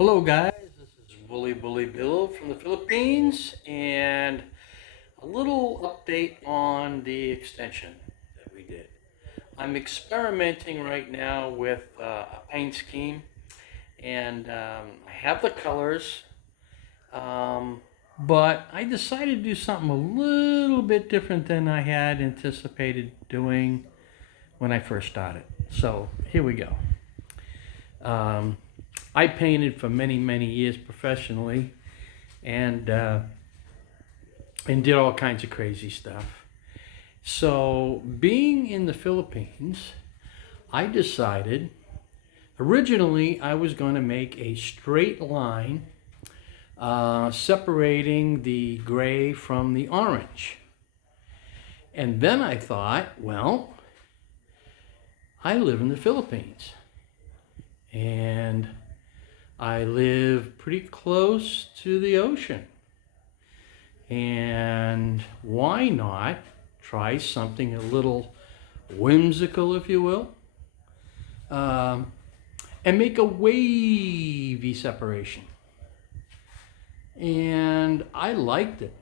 Hello, guys. This is Wooly Bully Bill from the Philippines, and a little update on the extension that we did. I'm experimenting right now with a paint scheme, and I have the colors, but I decided to do something a little bit different than I had anticipated doing when I first started. So here we go. Um, I painted for many, many years professionally, and and did all kinds of crazy stuff. So, being in the Philippines, I decided originally I was going to make a straight line separating the gray from the orange. And then I thought, well, I live in the Philippines and I live pretty close to the ocean. And why not try something a little whimsical, if you will, um, and make a wavy separation? And I liked it.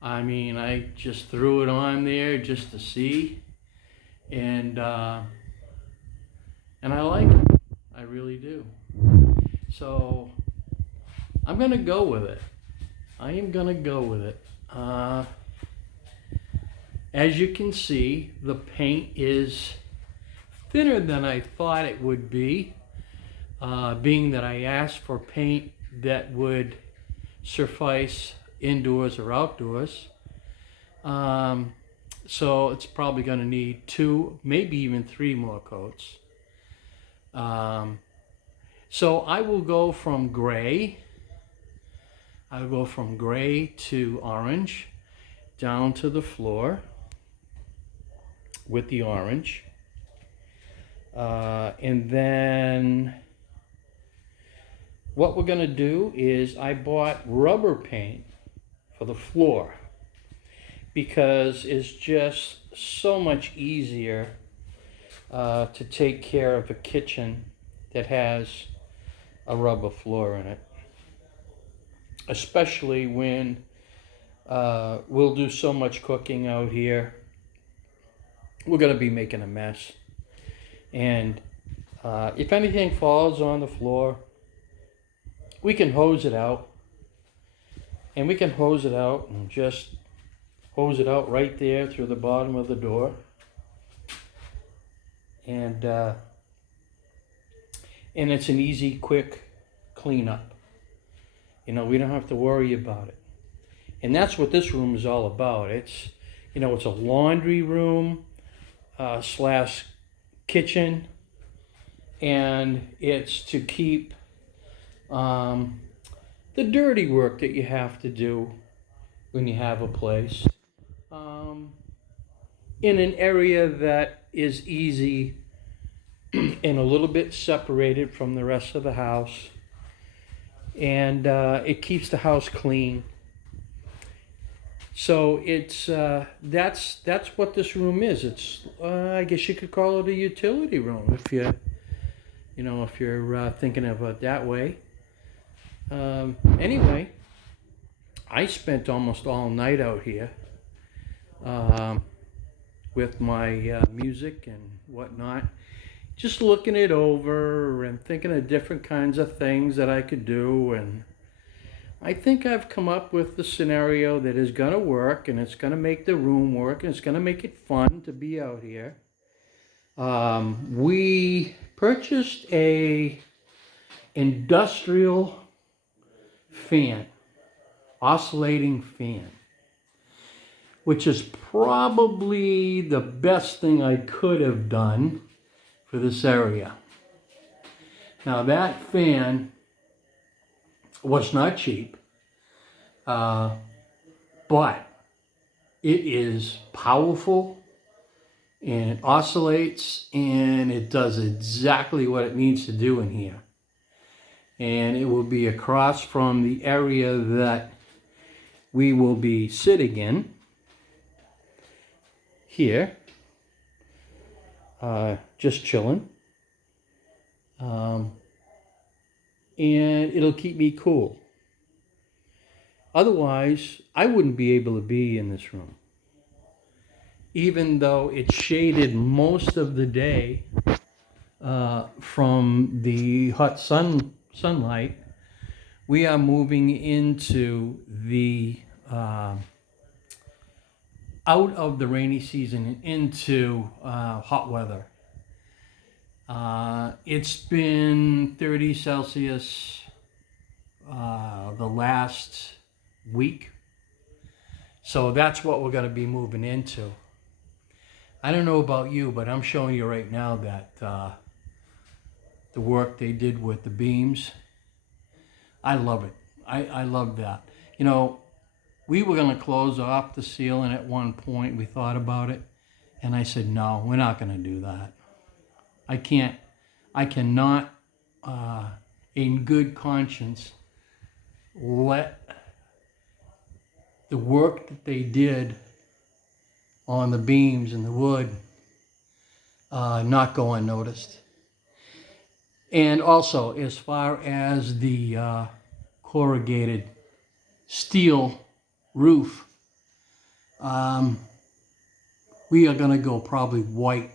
I mean, I just threw it on there just to see, and and I like it. I really do. So I'm gonna go with it. I am gonna go with it. As you can see, the paint is thinner than I thought it would be, being that I asked for paint that would suffice indoors or outdoors. So it's probably going to need two, maybe even three more coats. So I will go from gray. I'll go from gray to orange down to the floor with the orange. And then what we're going to do is I bought rubber paint for the floor because it's just so much easier to take care of a kitchen that has a rubber floor in it, especially when we'll do so much cooking out here. We're going to be making a mess. And if anything falls on the floor, we can hose it out. And we can hose it out and just hose it out right there through the bottom of the door. And it's an easy, quick cleanup. You know, we don't have to worry about it. And that's what this room is all about. It's, you know, it's a laundry room slash kitchen, and it's to keep the dirty work that you have to do when you have a place in an area that is easy and a little bit separated from the rest of the house, and it keeps the house clean. So it's that's what this room is. It's I guess you could call it a utility room if you're thinking of it that way. Anyway, I spent almost all night out here with my music and whatnot, just looking it over and thinking of different kinds of things that I could do. And I think I've come up with the scenario that is going to work, and it's going to make the room work, and it's going to make it fun to be out here. We purchased a industrial fan, oscillating fan, which is probably the best thing I could have done for this area. Now that fan was not cheap, but it is powerful and it oscillates and it does exactly what it needs to do in here. And it will be across from the area that we will be sitting in here, just chilling. and it'll keep me cool. Otherwise, I wouldn't be able to be in this room. Even though it's shaded most of the day from the hot sunlight, we are moving into the out of the rainy season and into hot weather. It's been 30 Celsius the last week. So that's what we're going to be moving into. I don't know about you, but I'm showing you right now that the work they did with the beams, I love it. I love that. You know, we were going to close off the ceiling at one point. We thought about it. And I said, no, we're not going to do that. I cannot, in good conscience, let the work that they did on the beams and the wood not go unnoticed. And also, as far as the corrugated steel roof, we are going to go probably white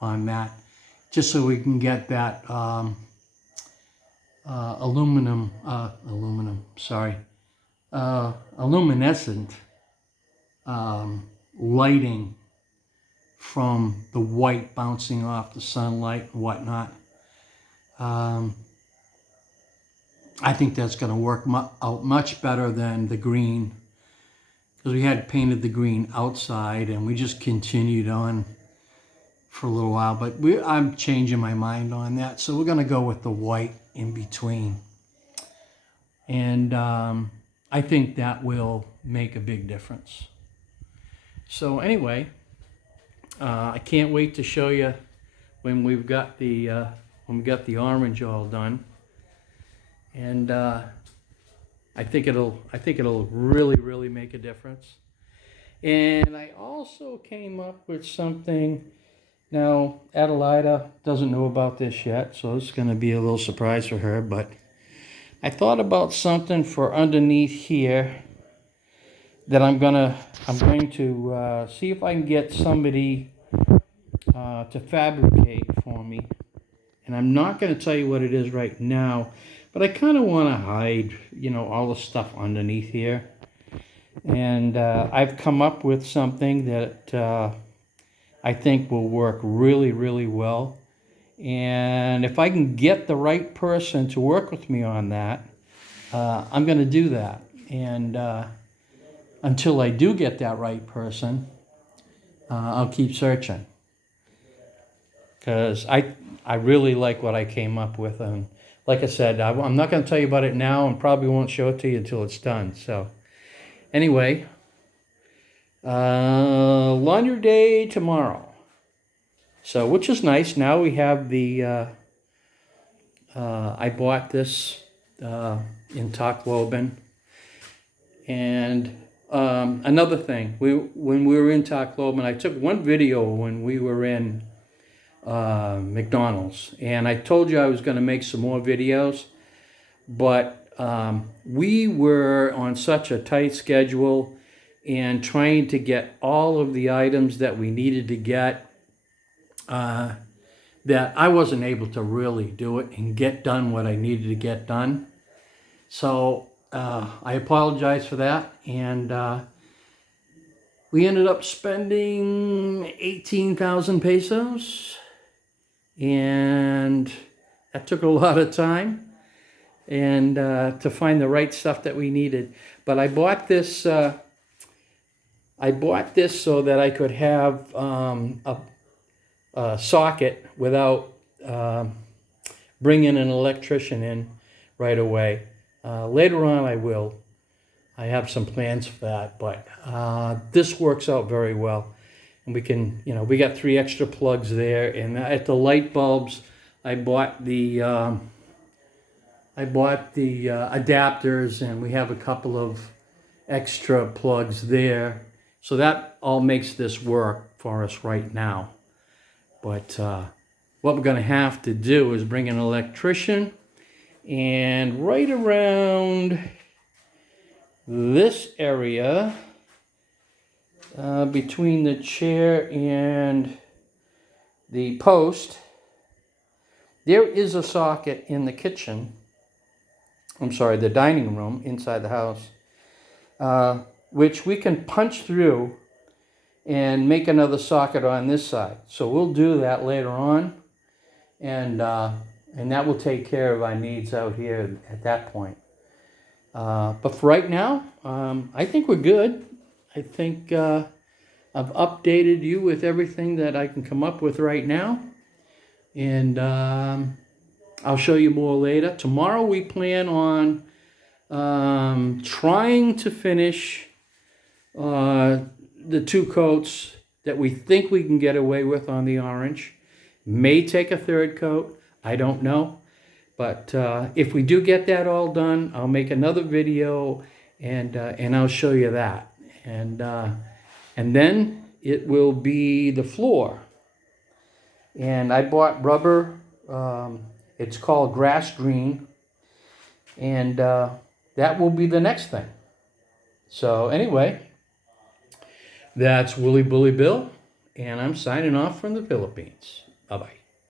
on that, just so we can get that luminescent lighting from the white bouncing off the sunlight and whatnot. I think that's going to work out much better than the green, because we had painted the green outside and we just continued on for a little while, but I'm changing my mind on that, so we're going to go with the white in between. And I think that will make a big difference. So anyway, I can't wait to show you when we've got the orange all done, and I think it'll really make a difference. And I also came up with something. Now, Adelaida doesn't know about this yet, so it's going to be a little surprise for her, but I thought about something for underneath here that I'm going to see if I can get somebody to fabricate for me. And I'm not going to tell you what it is right now, but I kind of want to hide, all the stuff underneath here. And I've come up with something that I think will work really well. And if I can get the right person to work with me on that, I'm going to do that. And until I do get that right person, I'll keep searching. Because I really like what I came up with. And like I said, I'm not going to tell you about it now, and probably won't show it to you until it's done. So anyway, laundry day tomorrow. So, which is nice. Now we have the, I bought this in Tacloban. And another thing, when we were in Tacloban, I took one video when we were in McDonald's. And I told you I was going to make some more videos. But we were on such a tight schedule and trying to get all of the items that we needed to get, that I wasn't able to really do it and get done what I needed to get done. So I apologize for that. And we ended up spending 18,000 pesos. And that took a lot of time. And to find the right stuff that we needed. But I bought this so that I could have a socket without bringing an electrician in right away. Later on I will. I have some plans for that, but this works out very well. And we can, we got 3 extra plugs there. And at the light bulbs, I bought the adapters, and we have a couple of extra plugs there. So that all makes this work for us right now. But what we're going to have to do is bring an electrician And right around this area, between the chair and the post, there is a socket in the kitchen. I'm sorry, the dining room inside the house, which we can punch through and make another socket on this side. So we'll do that later on, and that will take care of our needs out here at that point. But for right now, I think we're good. I think I've updated you with everything that I can come up with right now, and I'll show you more later. Tomorrow we plan on trying to finish the 2 coats that we think we can get away with on the orange. May take a 3rd coat, I don't know. But if we do get that all done, I'll make another video and I'll show you that. And then it will be the floor. And I bought rubber, it's called grass green, and that will be the next thing. So anyway, that's Wooly Bully Bill, and I'm signing off from the Philippines. Bye-bye.